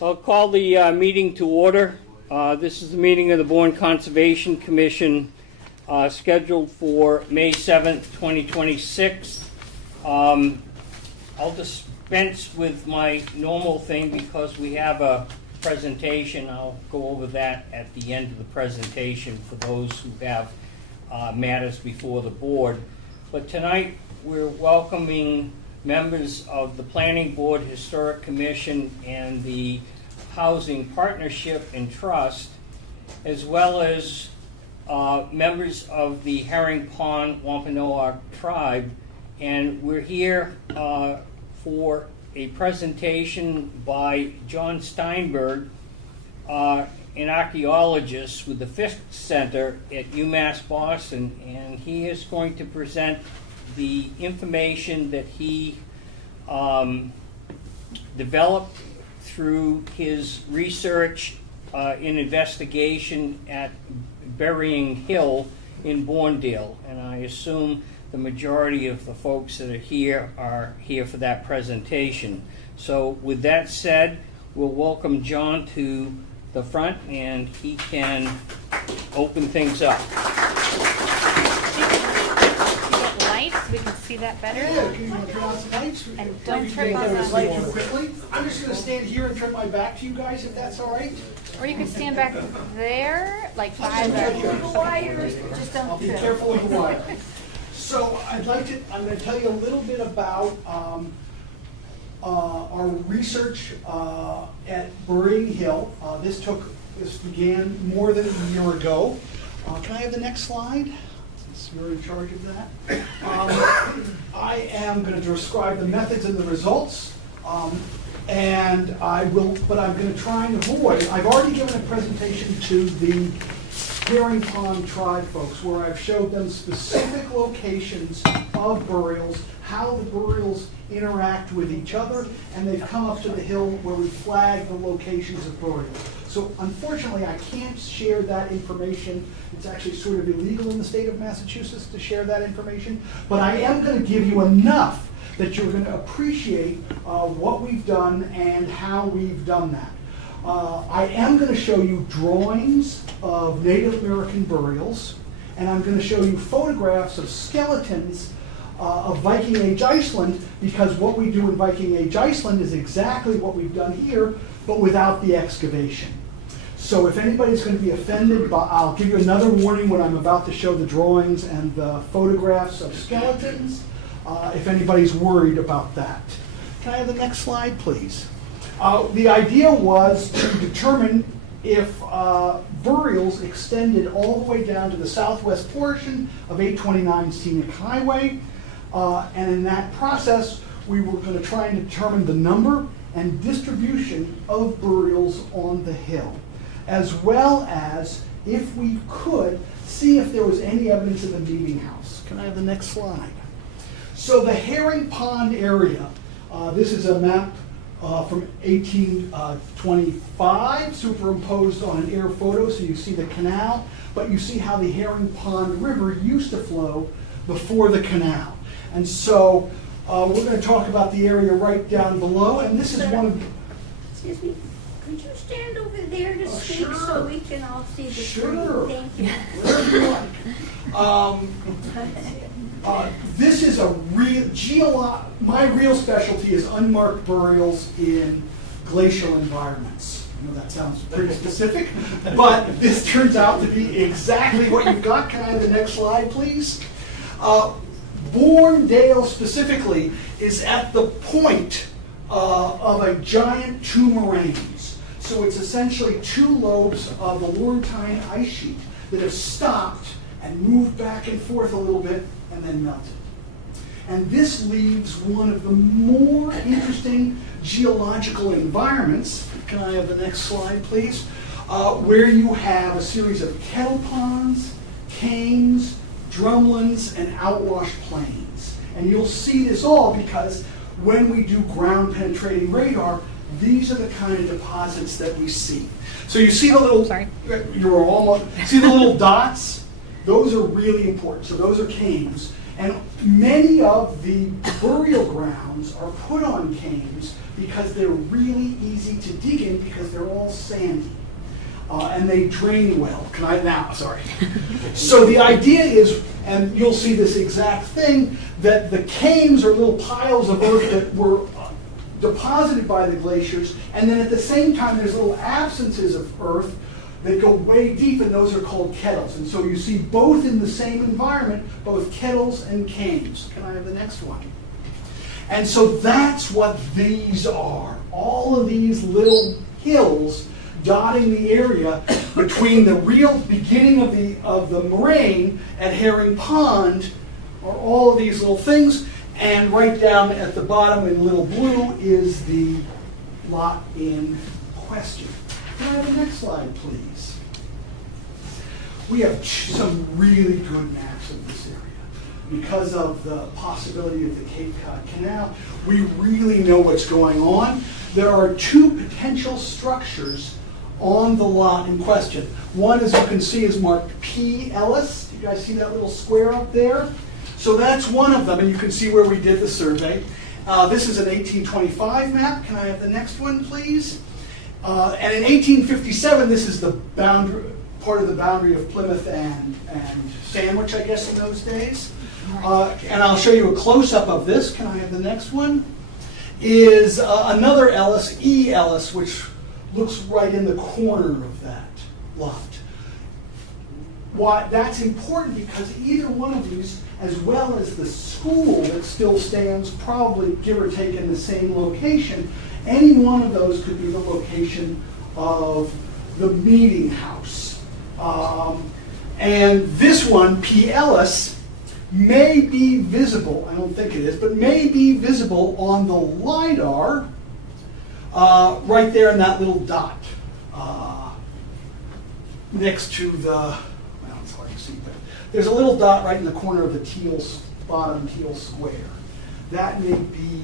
I'll call the meeting to order. This is the meeting of the Bourne Conservation Commission scheduled for May 7th, 2026. I'll dispense with my normal thing because we have a presentation. I'll go over that at the end of the presentation for those who have matters before the board. But tonight we're welcoming members of the Planning Board, Historic Commission, and the Housing Partnership and Trust, as well as members of the Herring Pond Wampanoag tribe. And we're here for a presentation by John Steinberg, an archaeologist with the Fisk Center at UMass Boston, and he is going to present the information that he developed through his research and investigation at Burying Hill in Bournedale. And I assume the majority of the folks that are here for that presentation. So with that said, we'll welcome John to the front and he can open things up. So we can see that better. Yeah, can you turn on some lights? And don't turn on the the light too quickly. I'm just going to stand here and turn my back to you guys, if that's all right. Or you could stand back there, like by the wires. Just don't I'll be careful with the wire. So I'm going to tell you a little bit about our research at Burying Hill. This began more than a year ago. Can I have the next slide? You're in charge of that. I am going to describe the methods and the results, but I'm going to try and avoid. I've already given a presentation to the Herring Pond tribe folks where I've showed them specific locations of burials, how the burials interact with each other, and they've come up to the hill where we flag the locations of burials. So unfortunately, I can't share that information. It's actually sort of illegal in the state of Massachusetts to share that information. But I am going to give you enough that you're going to appreciate what we've done and how we've done that. I am going to show you drawings of Native American burials, and I'm going to show you photographs of skeletons of Viking Age Iceland, because what we do in Viking Age Iceland is exactly what we've done here, but without the excavation. So if anybody's going to be offended, I'll give you another warning when I'm about to show the drawings and the photographs of skeletons, if anybody's worried about that. Can I have the next slide, please? The idea was to determine if burials extended all the way down to the southwest portion of 829 Scenic Highway. And in that process, we were going to try and determine the number and distribution of burials on the hill, as well as, if we could, see if there was any evidence in the meeting house. Can I have the next slide? So the Herring Pond area, this is a map from 1825, superimposed on an air photo, so you see the canal, but you see how the Herring Pond River used to flow before the canal. And so we're going to talk about the area right down below, and this is one of the... Excuse me, could you stand over there to speak so we can all see the Sure. screen? Thank you. Wherever you like. This is a my real specialty is unmarked burials in glacial environments. I know that sounds pretty specific, but this turns out to be exactly what you've got. Can I have the next slide, please? Bournedale specifically is at the point of a giant two moraines. So it's essentially two lobes of the Laurentine ice sheet that have stopped and moved back and forth a little bit and then melted. And this leaves one of the more interesting geological environments. Can I have the next slide, please? Where you have a series of kettle ponds, canes, drumlins, and outwash plains. And you'll see this all because when we do ground penetrating radar, these are the kind of deposits that we see. So you see the little, see the little dots? Those are really important. So those are canes. And many of the burial grounds are put on cames because they're really easy to dig in because they're all sandy. And they drain well. Can I now? Sorry. So the idea is, and you'll see this exact thing, that the cames are little piles of earth that were deposited by the glaciers, and then at the same time there's little absences of earth that go way deep, and those are called kettles. And so you see both in the same environment, both kettles and cames. Can I have the next one? And so that's what these are. All of these little hills dotting the area between the real beginning of the moraine at Herring Pond are all of these little things, and right down at the bottom in little blue is the lot in question. Can I have the next slide, please? We have some really good maps of this area. Because of the possibility of the Cape Cod Canal, we really know what's going on. There are two potential structures on the lot in question. One, as you can see, is marked P. Ellis. You guys see that little square up there? So that's one of them, and you can see where we did the survey. This is an 1825 map. Can I have the next one, please? And in 1857, this is the boundary, part of the boundary of Plymouth and Sandwich, I guess, in those days. And I'll show you a close-up of this. Can I have the next one? Is another Ellis, E. Ellis, which looks right in the corner of that lot. Why that's important, because either one of these, as well as the school that still stands, probably give or take in the same location, any one of those could be the location of the meeting house. And this one, P. Ellis, may be visible, I don't think it is, but may be visible on the LiDAR right there in that little dot next to the, well, it's hard to see, but there's a little dot right in the corner of the bottom teal square. That may be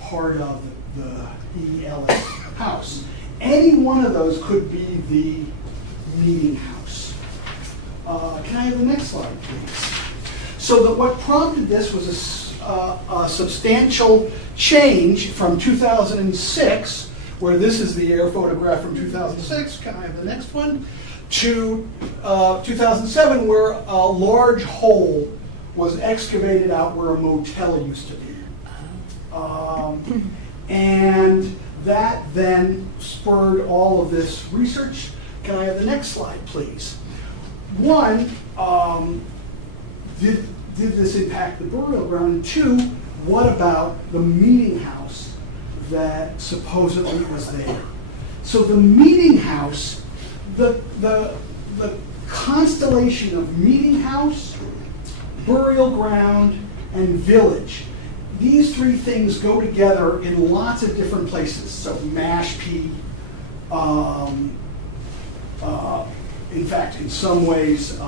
part of the E. Ellis house. Any one of those could be the meeting house. Can I have the next slide, please? So that what prompted this was a substantial change from 2006, where this is the air photograph from 2006, can I have the next one, to 2007, where a large hole was excavated out where a motel used to be. And that then spurred all of this research. Can I have the next slide, please? One, did this impact the burial ground? And two, what about the meeting house that supposedly was there? So the meeting house, the constellation of meeting house, burial ground, and village, these three things go together in lots of different places. So Mashpee, in fact, in some ways,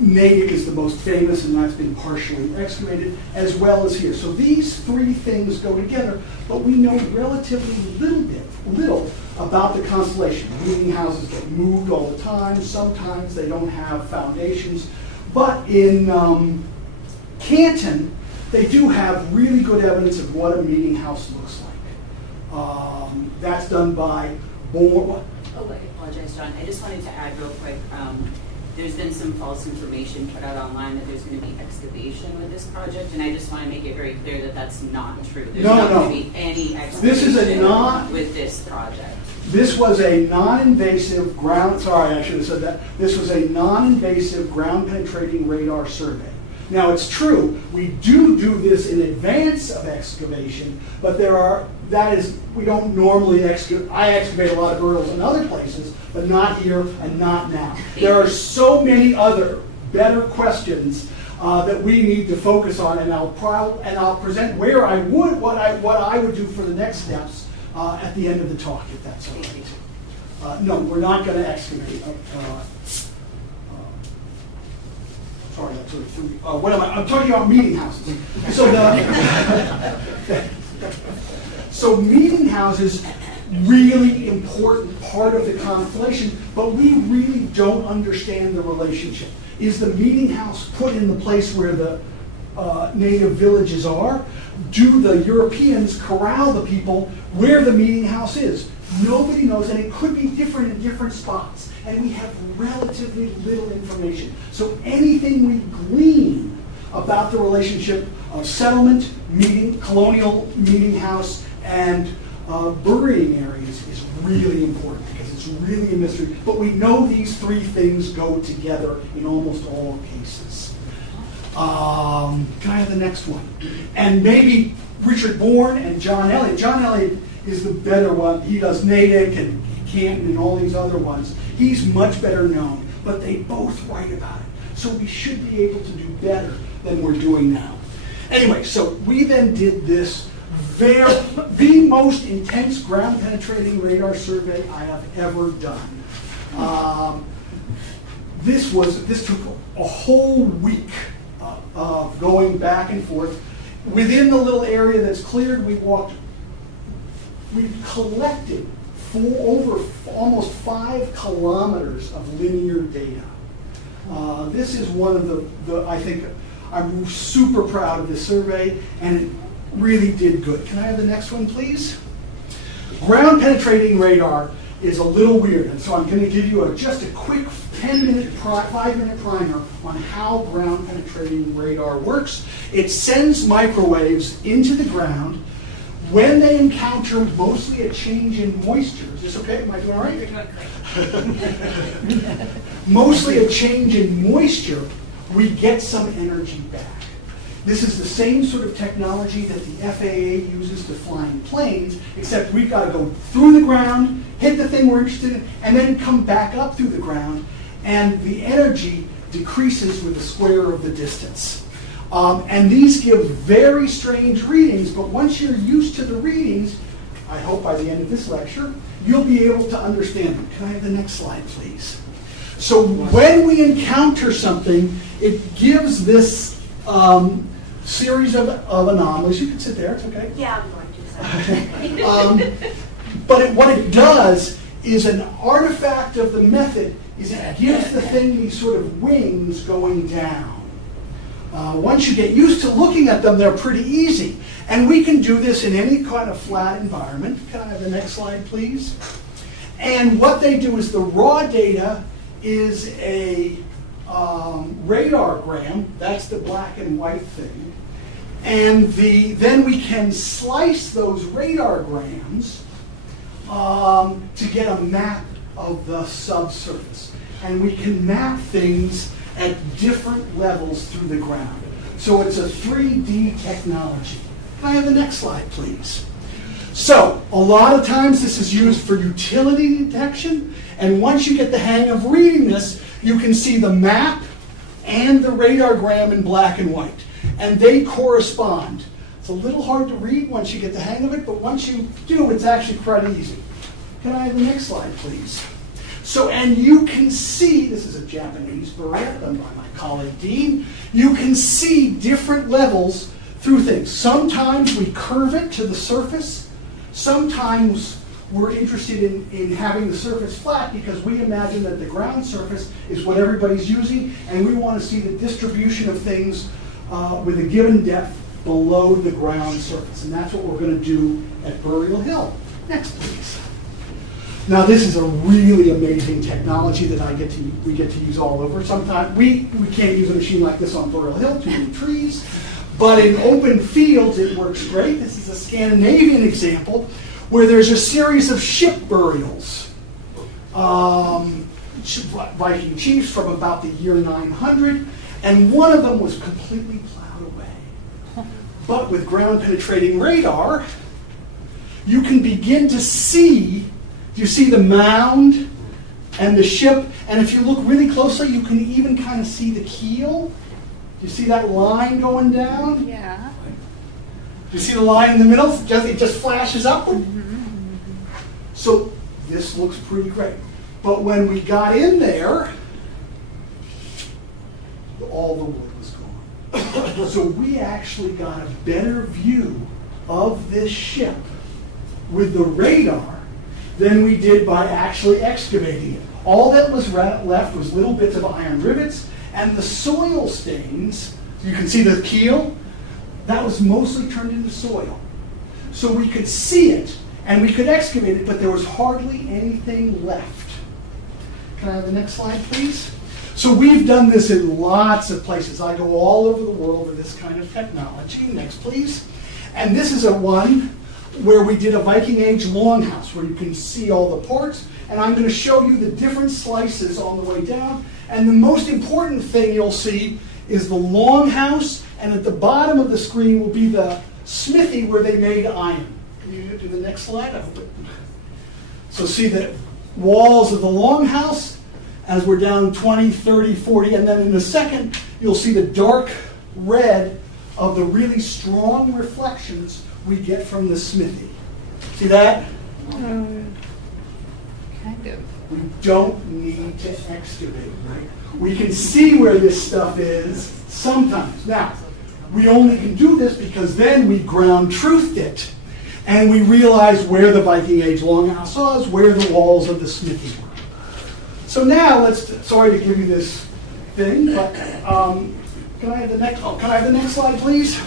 Natick is the most famous, and that's been partially excavated, as well as here. So these three things go together, but we know relatively little about the constellation. Meeting houses get moved all the time. Sometimes they don't have foundations. But in Canton, they do have really good evidence of what a meeting house looks like. That's done by Bourne. Oh, I apologize, John. I just wanted to add real quick, there's been some false information put out online that there's going to be excavation with this project, and I just want to make it very clear that that's not true. There's not going to be any excavation with this project. This was a non-invasive ground, sorry, I should have said that. This was a non-invasive ground-penetrating radar survey. Now, it's true, we do this in advance of excavation, but we don't normally excavate. I excavate a lot of burials in other places, but not here and not now. There are so many other better questions that we need to focus on, and I'll present where I would, what I would do for the next steps at the end of the talk, if that's all right. No, we're not going to excavate. Sorry, that's sort of three. What am I'm talking about meeting houses. So so meeting houses really important part of the constellation, but we really don't understand the relationship. Is the meeting house put in the place where the native villages are? Do the Europeans corral the people where the meeting house is? Nobody knows, and it could be different in different spots. And we have relatively little information. So anything we glean about the relationship of settlement, colonial meeting house, and burying areas is really important because it's really a mystery. But we know these three things go together in almost all cases. Can I have the next one? And maybe Richard Bourne and John Elliott. John Elliott is the better one. He does Natick and Canton and all these other ones. He's much better known, but they both write about it. So we should be able to do better than we're doing now. Anyway, so we then did this the most intense ground penetrating radar survey I have ever done. This took a whole week of going back and forth. Within the little area that's cleared, we collected over almost 5 kilometers of linear data. This is one of I think I'm super proud of this survey, and it really did good. Can I have the next one, please? Ground penetrating radar is a little weird, and so I'm going to give you just a quick 5-minute primer on how ground penetrating radar works. It sends microwaves into the ground when they encounter mostly a change in moisture. Is this okay? Am I doing all right? Mostly a change in moisture, we get some energy back. This is the same sort of technology that the FAA uses to flying planes, except we've got to go through the ground, hit the thing we're interested in, and then come back up through the ground, and the energy decreases with the square of the distance. And these give very strange readings, but once you're used to the readings, I hope by the end of this lecture, you'll be able to understand them. Can I have the next slide, please? So when we encounter something, it gives this series of anomalies. You can sit there, it's okay. Yeah, I'm going to. But what it does is an artifact of the method is it gives the thing these sort of wings going down. Once you get used to looking at them, they're pretty easy. And we can do this in any kind of flat environment. Can I have the next slide, please? And what they do is the raw data is a radargram. That's the black and white thing. And then we can slice those radargrams to get a map of the subsurface. And we can map things at different levels through the ground. So it's a 3D technology. Can I have the next slide, please? So a lot of times this is used for utility detection, and once you get the hang of reading this, you can see the map and the radargram in black and white, and they correspond. It's a little hard to read once you get the hang of it, but once you do, it's actually quite easy. Can I have the next slide, please? So, and you can see, this is a Japanese burrito done by my colleague Dean, you can see different levels through things. Sometimes we curve it to the surface. Sometimes we're interested in having the surface flat because we imagine that the ground surface is what everybody's using, and we want to see the distribution of things with a given depth below the ground surface. And that's what we're going to do at Burial Hill. Next, please. Now, this is a really amazing technology that we get to use all over. Sometimes we can't use a machine like this on Burial Hill, too many trees. But in open fields, it works great. This is a Scandinavian example where there's a series of ship burials. Viking chiefs from about the year 900, and one of them was completely plowed away. But with ground penetrating radar, you can begin to see, you see the mound and the ship, and if you look really closely, you can even kind of see the keel. You see that line going down? Yeah. You see the line in the middle? It just flashes upward. So this looks pretty great. But when we got in there, all the wood was gone. So we actually got a better view of this ship with the radar than we did by actually excavating it. All that was left was little bits of iron rivets, and the soil stains, you can see the keel, that was mostly turned into soil. So we could see it, and we could excavate it, but there was hardly anything left. Can I have the next slide, please? So we've done this in lots of places. I go all over the world with this kind of technology. Next, please. And this is a one where we did a Viking Age longhouse, where you can see all the parts. And I'm going to show you the different slices on the way down. And the most important thing you'll see is the longhouse, and at the bottom of the screen will be the smithy where they made iron. Can you do the next slide? So see the walls of the longhouse as we're down 20, 30, 40, and then in a second you'll see the dark red of the really strong reflections we get from the smithy. See that? Kind of. We don't need to excavate, right? We can see where this stuff is sometimes. Now, we only can do this because then we ground truthed it, and we realized where the Viking Age longhouse was, where the walls of the smithy were. So now sorry to give you this thing, but can I have the next slide, please?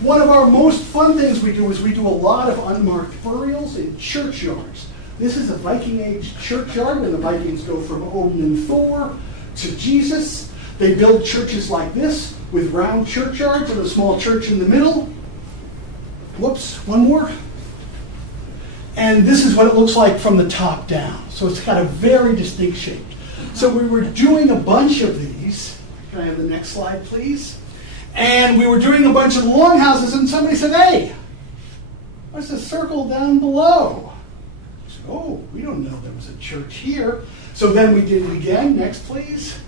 One of our most fun things we do is we do a lot of unmarked burials in churchyards. This is a Viking Age churchyard where the Vikings go from Odin and Thor to Jesus. They build churches like this with round churchyards and a small church in the middle. Whoops, one more. And this is what it looks like from the top down. So it's got a very distinct shape. So we were doing a bunch of these. Can I have the next slide, please? And we were doing a bunch of longhouses, and somebody said, hey, what's the circle down below? I said, oh, we don't know there was a church here. So then we did it again. Next, please.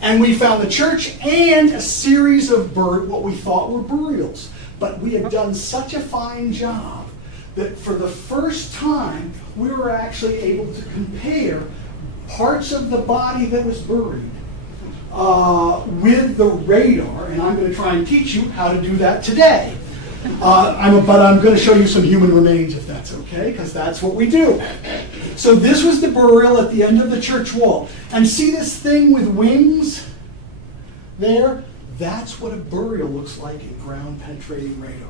And we found the church and a series of what we thought were burials. But we had done such a fine job that for the first time, we were actually able to compare parts of the body that was buried with the radar, and I'm going to try and teach you how to do that today. But I'm going to show you some human remains, if that's okay, because that's what we do. So this was the burial at the end of the church wall. And see this thing with wings there? That's what a burial looks like in ground-penetrating radar.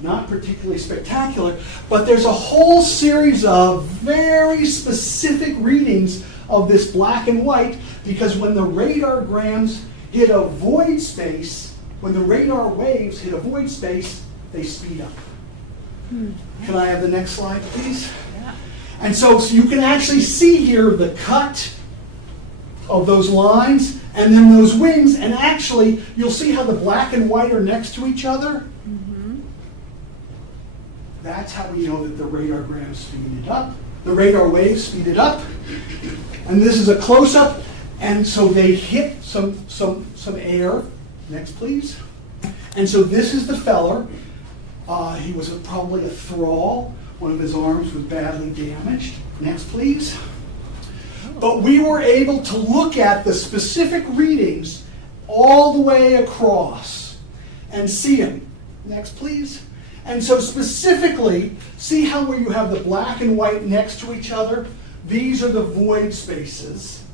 Not particularly spectacular, but there's a whole series of very specific readings of this black and white, because when the radargrams hit a void space, when the radar waves hit a void space, they speed up. Can I have the next slide, please? Yeah. And so you can actually see here the cut of those lines and then those wings, and actually you'll see how the black and white are next to each other. That's how we know that the radargrams speeded up. The radar waves speeded up. And this is a close-up. And so they hit some air. Next, please. And so this is the feller. He was probably a thrall. One of his arms was badly damaged. Next, please. But we were able to look at the specific readings all the way across and see them. Next, please. And so specifically, see how where you have the black and white next to each other? These are the void spaces.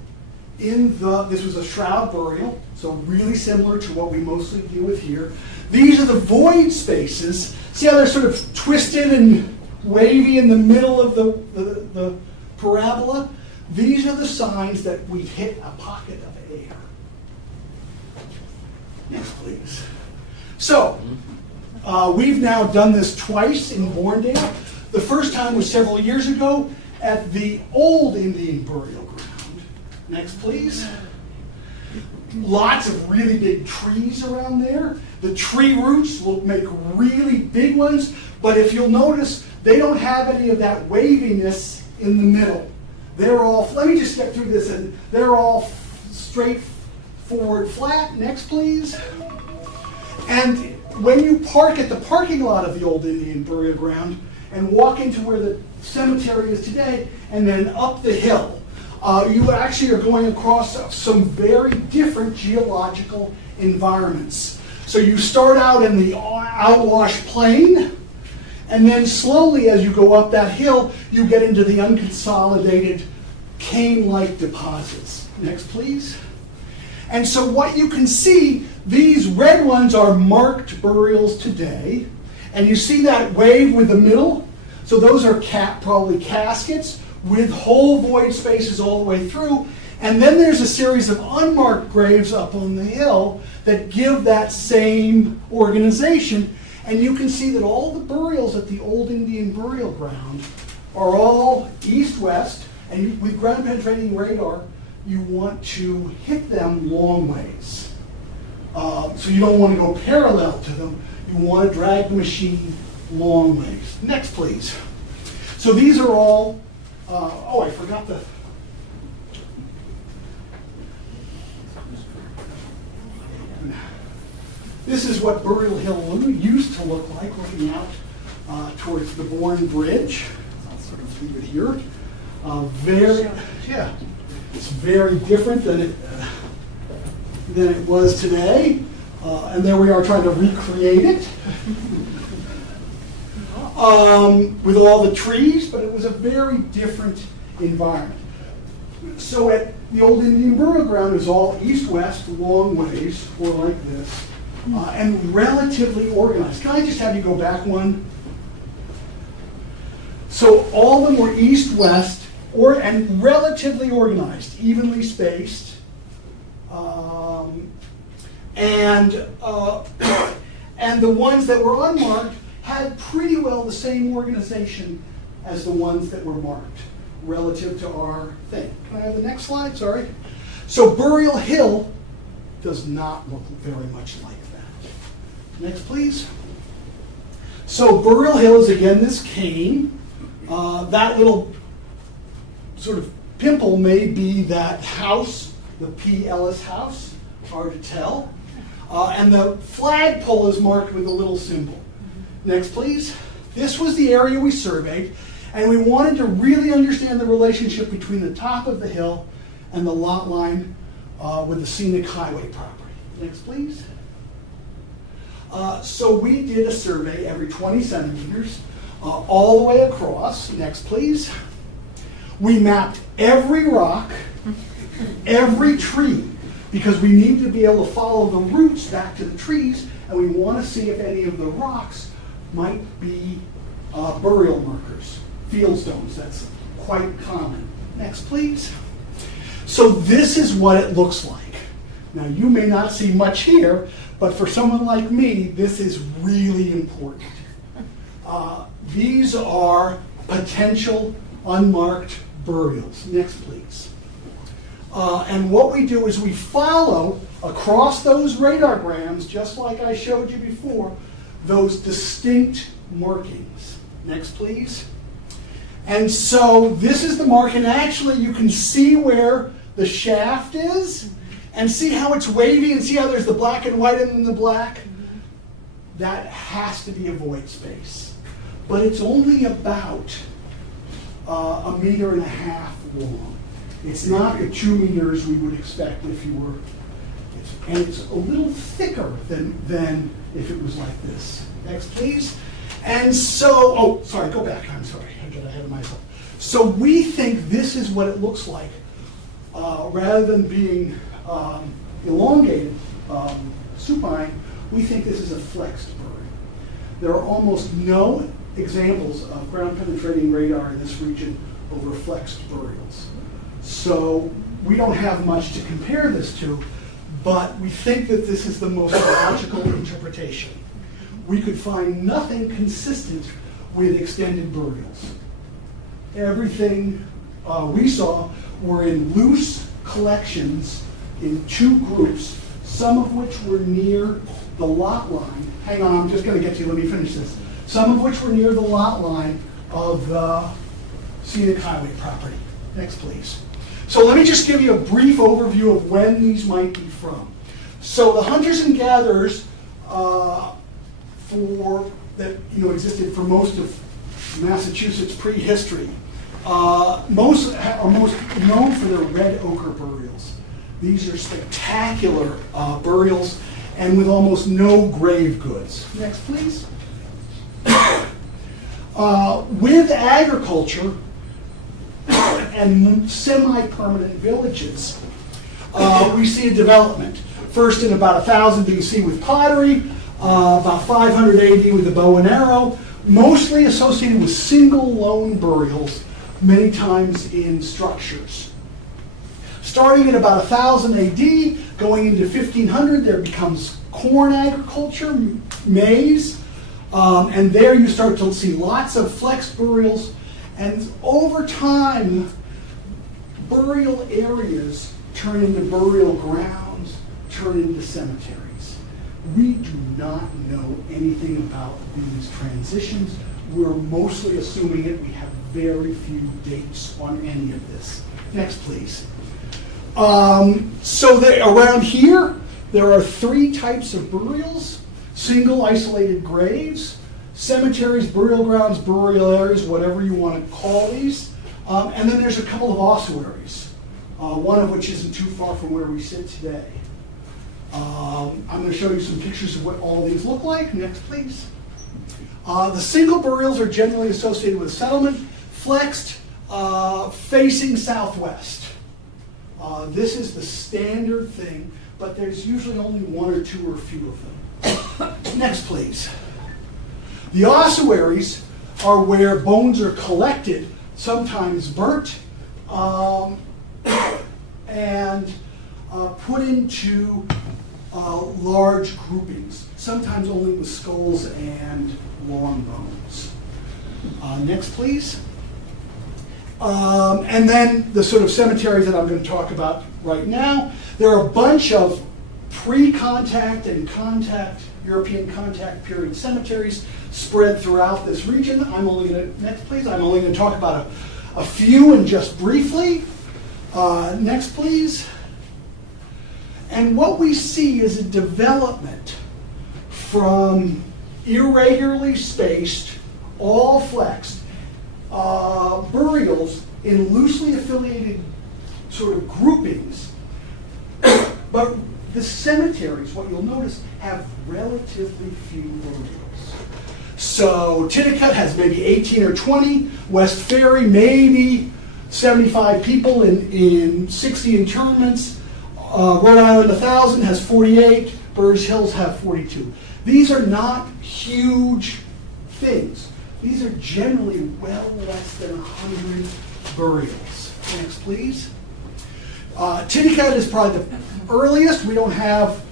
This was a shroud burial, so really similar to what we mostly deal with here. These are the void spaces. See how they're sort of twisted and wavy in the middle of the parabola? These are the signs that we've hit a pocket of air. Next, please. So, we've now done this twice in Bourne. The first time was several years ago at the old Indian burial ground. Next, please. Lots of really big trees around there. The tree roots will make really big ones, but if you'll notice, they don't have any of that waviness in the middle. They're all, let me just get through this, and they're all straightforward, flat. Next, please. And when you park at the parking lot of the old Indian burial ground and walk into where the cemetery is today, and then up the hill, you actually are going across some very different geological environments. So you start out in the outwash plain, And then slowly, as you go up that hill, you get into the unconsolidated cane-like deposits. Next, please. And so what you can see, these red ones are marked burials today. And you see that wave with the middle? So those are probably caskets with whole void spaces all the way through. And then there's a series of unmarked graves up on the hill that give that same organization. And you can see that all the burials at the old Indian burial ground are all east-west. And with ground penetrating radar, you want to hit them long ways. So you don't want to go parallel to them. You want to drag the machine long ways. Next, please. So these are all, I forgot the, this is what Burial Hill used to look like, looking out towards the Bourne Bridge. I'll sort of leave it here. It's very different than it was today. And there we are trying to recreate it with all the trees, but it was a very different environment. So at the old Indian burial ground is all east-west, long ways, or like this, and relatively organized. Can I just have you go back one? So all of them were east-west, and relatively organized, evenly spaced. And the ones that were unmarked had pretty well the same organization as the ones that were marked relative to our thing. Can I have the next slide? Sorry. So Burial Hill does not look very much like that. Next, please. So Burial Hill is again this cane. That little sort of pimple may be that house, the P. Ellis house. Hard to tell. And the flagpole is marked with a little symbol. Next, please. This was the area we surveyed, and we wanted to really understand the relationship between the top of the hill and the lot line with the scenic highway property. Next, please. So we did a survey every 20 centimeters, all the way across. Next, please. We mapped every rock, every tree, because we need to be able to follow the roots back to the trees, and we want to see if any of the rocks might be burial markers, fieldstones. That's quite common. Next, please. So this is what it looks like. Now, you may not see much here, but for someone like me, this is really important. These are potential unmarked burials. Next, please. And what we do is we follow across those radargrams, just like I showed you before, those distinct markings. Next, please. And so this is the mark, and actually you can see where the shaft is, and see how it's wavy, and see how there's the black and white and then the black? That has to be a void space. But it's only about 1.5 meters long. It's not the 2 meters we would expect if you were, and it's a little thicker than if it was like this. Next, please. And so, go back, I'm sorry, I got ahead of myself. So we think this is what it looks like, rather than being elongated, supine, we think this is a flexed burial. There are almost no examples of ground penetrating radar in this region over flexed burials. So we don't have much to compare this to, but we think that this is the most logical interpretation. We could find nothing consistent with extended burials. Everything we saw were in loose collections in 2 groups, some of which were near the lot line. Hang on, I'm just going to get to you, let me finish this. Some of which were near the lot line of the scenic highway property. Next, please. So let me just give you a brief overview of when these might be from. So the hunters and gatherers existed for most of Massachusetts prehistory. Most are most known for their red ochre burials. These are spectacular burials and with almost no grave goods. Next, please. With agriculture and semi-permanent villages, we see a development. First in about 1000 BC with pottery, about 500 AD with the bow and arrow, mostly associated with single lone burials, many times in structures. Starting at about 1000 AD, going into 1500, there becomes corn agriculture, maize, and there you start to see lots of flexed burials, and over time, burial areas turn into burial grounds, turn into cemeteries. We do not know anything about these transitions. We're mostly assuming it. We have very few dates on any of this. Next, please. Around here, there are 3 types of burials: single isolated graves, cemeteries, burial grounds, burial areas, whatever you want to call these. And then there's a couple of ossuaries, one of which isn't too far from where we sit today. I'm going to show you some pictures of what all these look like. Next, please. The single burials are generally associated with settlement, flexed, facing southwest. This is the standard thing, but there's usually only 1 or 2 or few of them. Next, please. The ossuaries are where bones are collected, sometimes burnt, and put into large groupings, sometimes only with skulls and long bones. Next, please. And then the sort of cemeteries that I'm going to talk about right now. There are a bunch of pre-contact and contact, European contact period cemeteries spread throughout this region. Next, please. I'm only going to talk about a few and just briefly. Next, please. And what we see is a development from irregularly spaced, all flexed, burials in loosely affiliated sort of groupings. But the cemeteries, what you'll notice, have relatively few burials. So Titicut has maybe 18 or 20, West Ferry maybe 75 people in 60 internments, Rhode Island 1,000 has 48, Burge Hills have 42. These are not huge things. These are generally well less than 100 burials. Next, please. Titicut is probably the earliest. We don't have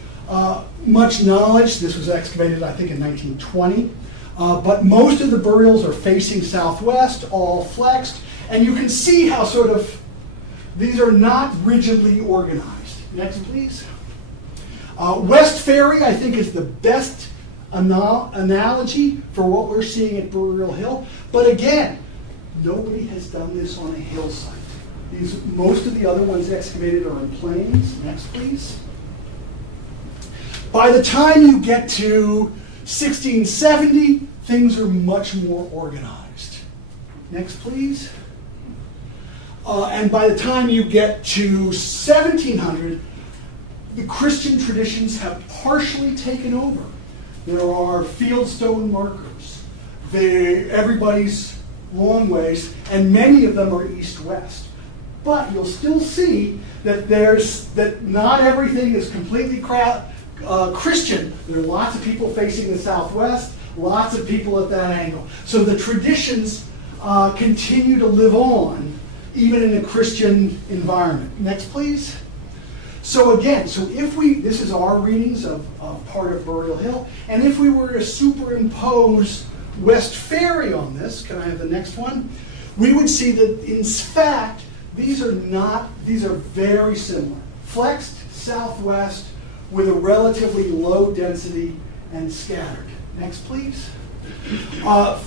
much knowledge. This was excavated, I think, in 1920. But most of the burials are facing southwest, all flexed. And you can see how sort of these are not rigidly organized. Next, please. West Ferry, I think, is the best analogy for what we're seeing at Burial Hill. But again, nobody has done this on a hillside. Most of the other ones excavated are in plains. Next, please. By the time you get to 1670, things are much more organized. Next, please. And by the time you get to 1700, the Christian traditions have partially taken over. There are fieldstone markers. Everybody's long ways, and many of them are east-west. But you'll still see that that not everything is completely Christian. There are lots of people facing the southwest, lots of people at that angle. So the traditions continue to live on, even in a Christian environment. Next, please. So again, this is our readings of part of Burial Hill, and if we were to superimpose West Ferry on this, can I have the next one? We would see that, in fact, these are very similar. Flexed southwest with a relatively low density and scattered. Next, please.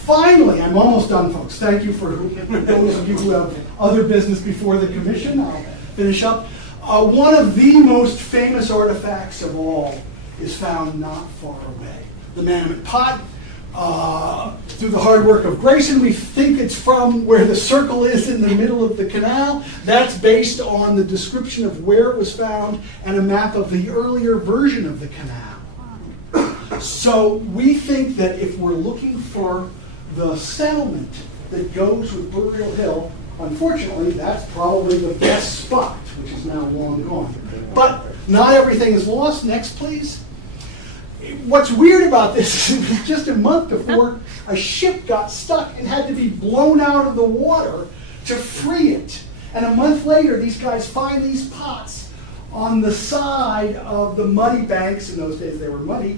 Finally, I'm almost done, folks. Thank you for those of you who have other business before the commission. I'll finish up. One of the most famous artifacts of all is found not far away. The Manomet Pot. Through the hard work of Grayson, we think it's from where the circle is in the middle of the canal. That's based on the description of where it was found and a map of the earlier version of the canal. So we think that if we're looking for the settlement that goes with Burial Hill, unfortunately, that's probably the best spot, which is now long gone. But not everything is lost. Next, please. What's weird about this is it was just a month before a ship got stuck and had to be blown out of the water to free it. And a month later, these guys find these pots on the side of the muddy banks, in those days they were muddy,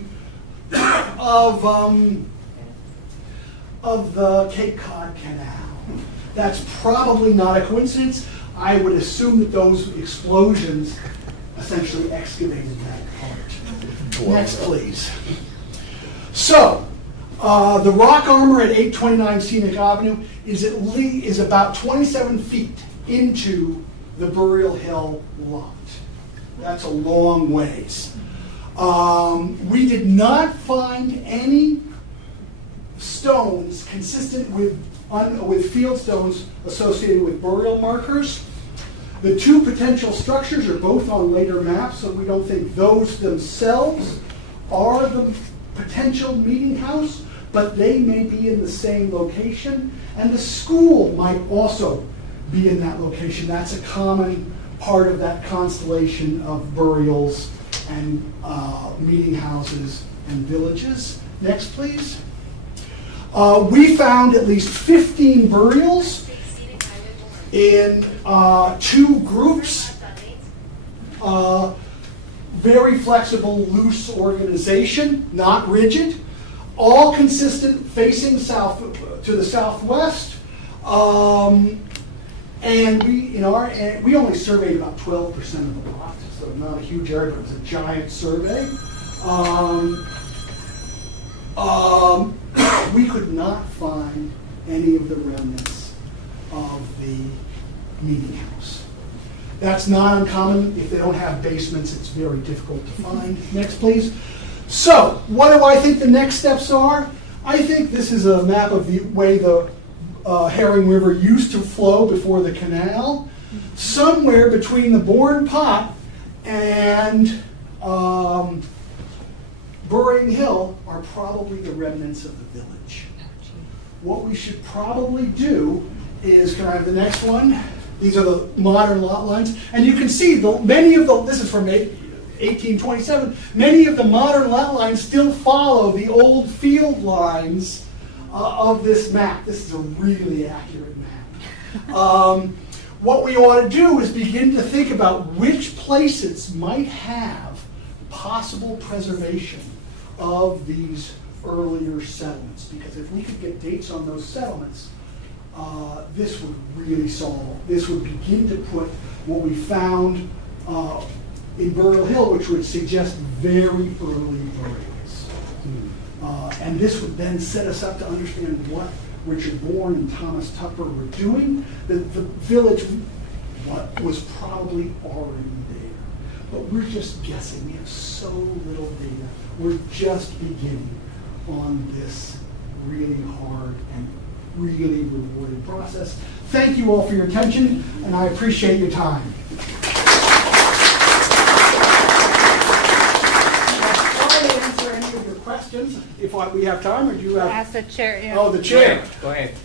of the Cape Cod Canal. That's probably not a coincidence. I would assume that those explosions essentially excavated that part. Next, please. So, the rock armor at 829 Scenic Avenue is about 27 feet into the Burial Hill lot. That's a long ways. We did not find any stones consistent with field stones associated with burial markers. The two potential structures are both on later maps, so we don't think those themselves are the potential meeting house, but they may be in the same location, and the school might also be in that location. That's a common part of that constellation of burials and meeting houses and villages. Next, please. We found at least 15 burials in two groups. Very flexible, loose organization, not rigid, all consistent, facing south to the southwest. And we only surveyed about 12% of the lot, so not a huge area, but it was a giant survey. We could not find any of the remnants of the meeting house. That's not uncommon. If they don't have basements, it's very difficult to find. Next, please. So, what do I think the next steps are? I think this is a map of the way the Herring River used to flow before the canal. Somewhere between the Bourne Pot and Burying Hill are probably the remnants of the village. What we should probably do is, can I have the next one? These are the modern lot lines. And you can see this is from 1827, many of the modern lot lines still follow the old field lines of this map. This is a really accurate map. What we ought to do is begin to think about which places might have possible preservation of these earlier settlements. Because if we could get dates on those settlements, this would really solve. This would begin to put what we found in Burial Hill, which would suggest very early burials. And this would then set us up to understand what Richard Bourne and Thomas Tupper were doing. The village was probably already there. But we're just guessing. We have so little data. We're just beginning on this really hard and really rewarding process. Thank you all for your attention, and I appreciate your time. I'll try to answer any of your questions if we have time, or do you have? Ask the chair. Yeah. Oh, the chair. Go ahead.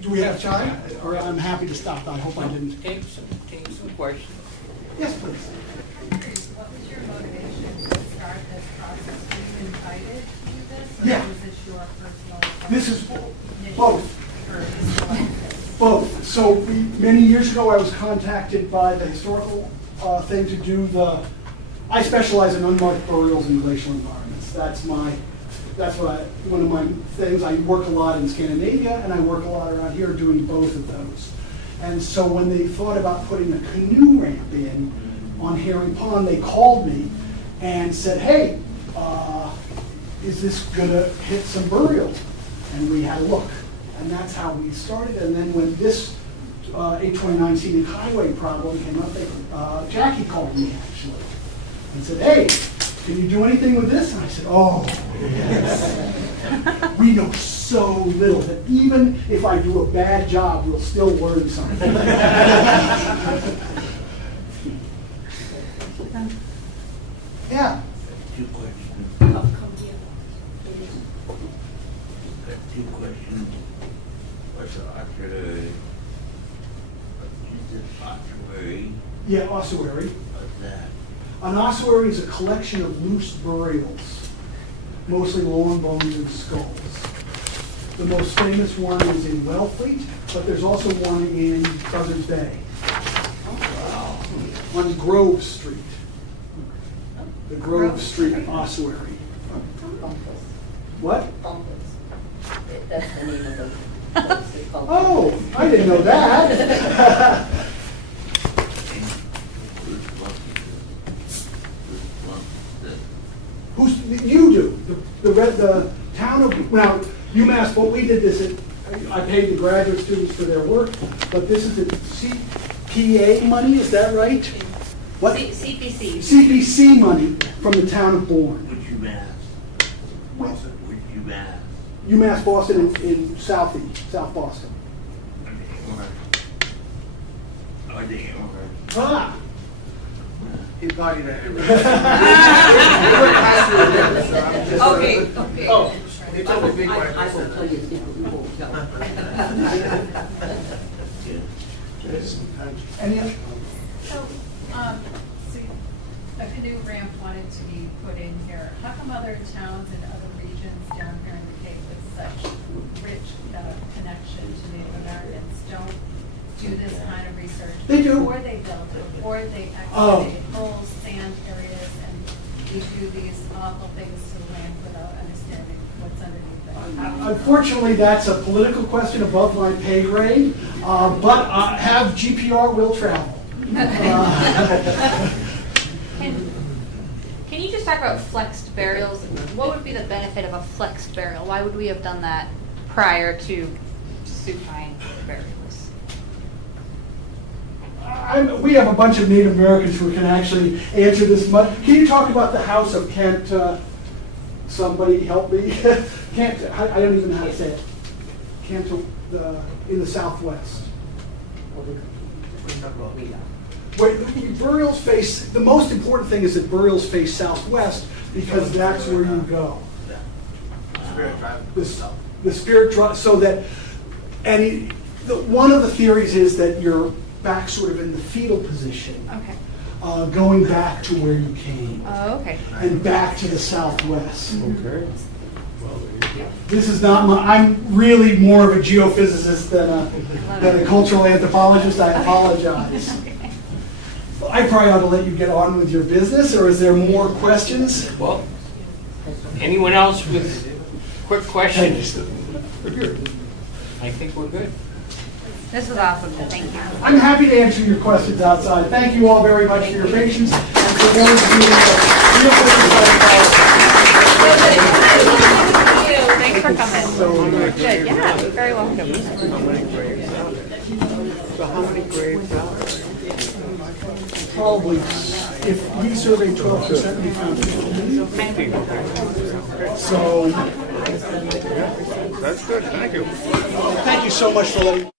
Do we have time? Or I'm happy to stop. I hope I didn't. Take some questions. Yes, please. What was your motivation to start this process? Were you invited to do this, or Yeah. was this your personal? This is initiative both. for this collective? Both. So many years ago, I was contacted by the historical thing to do I specialize in unmarked burials in glacial environments. One of my things. I work a lot in Scandinavia, and I work a lot around here doing both of those. And so when they thought about putting a canoe ramp in on Herring Pond, they called me and said, hey, is this gonna hit some burials? And we had a look. And that's how we started. And then when this 829 Scenic Highway problem came up, Jackie called me actually and said, hey, can you do anything with this? And I said, oh, yes. We know so little that even if I do a bad job, we'll still learn something. Yeah. Two questions. Two questions. Ossuary. Yeah, ossuary. What's that? An ossuary is a collection of loose burials, mostly long bones and skulls. The most famous one is in Wellfleet, but there's also one in Buzzards Bay. On Grove Street. The Grove Street ossuary. What? That's the name of the place. They call it. Oh, I didn't know that. Who's, you do, the town of, now, UMass, what we did this, I paid the graduate students for their work, but this is the CPA money, is that right? What? CPC. CPC money from the town of Bourne. Which UMass? Which UMass? UMass Boston in South Boston. Are they orange? Ah, He thought you Okay, okay. Oh, he told me big I one. will tell you, you won't go. any, So, so a canoe ramp wanted to be put in here. How come other towns and other regions down here in the Cape with such rich connection to Native Americans don't do this kind of research? They do. Before they build, before they Oh. excavate whole sand areas and we do these awful things to the land without understanding what's underneath it? unfortunately, that's a political question above my pay grade, but have GPR will travel. Can you just talk about flexed burials? What would be the benefit of a flexed burial? Why would we have done that prior to supine burials? We have a bunch of Native Americans who can actually answer this. Can you talk about the House of Kent? Somebody help me. Kent, I don't even know how to say it. Kent, in the Southwest. Wait, burials face, the most important thing is that burials face southwest because that's where you go. Spirit drive. The spirit drive, so that, one of the theories is that you're back sort of in the fetal position, Okay. going back to where you came, Oh, okay. and back to the southwest. Okay. This is not I'm really more of a geophysicist than a cultural anthropologist, I apologize. I probably ought to let you get on with your business, or is there more questions? Well, anyone else with quick questions? I think we're good. This was awesome. Thank you. I'm happy to answer your questions outside. Thank you all very much for your patience and for those of you Thanks for coming. Good. Yeah, very welcome. So how many grades are there? Probably, if we surveyed 12%, we found 15. So, That's good, thank you. thank you so much for letting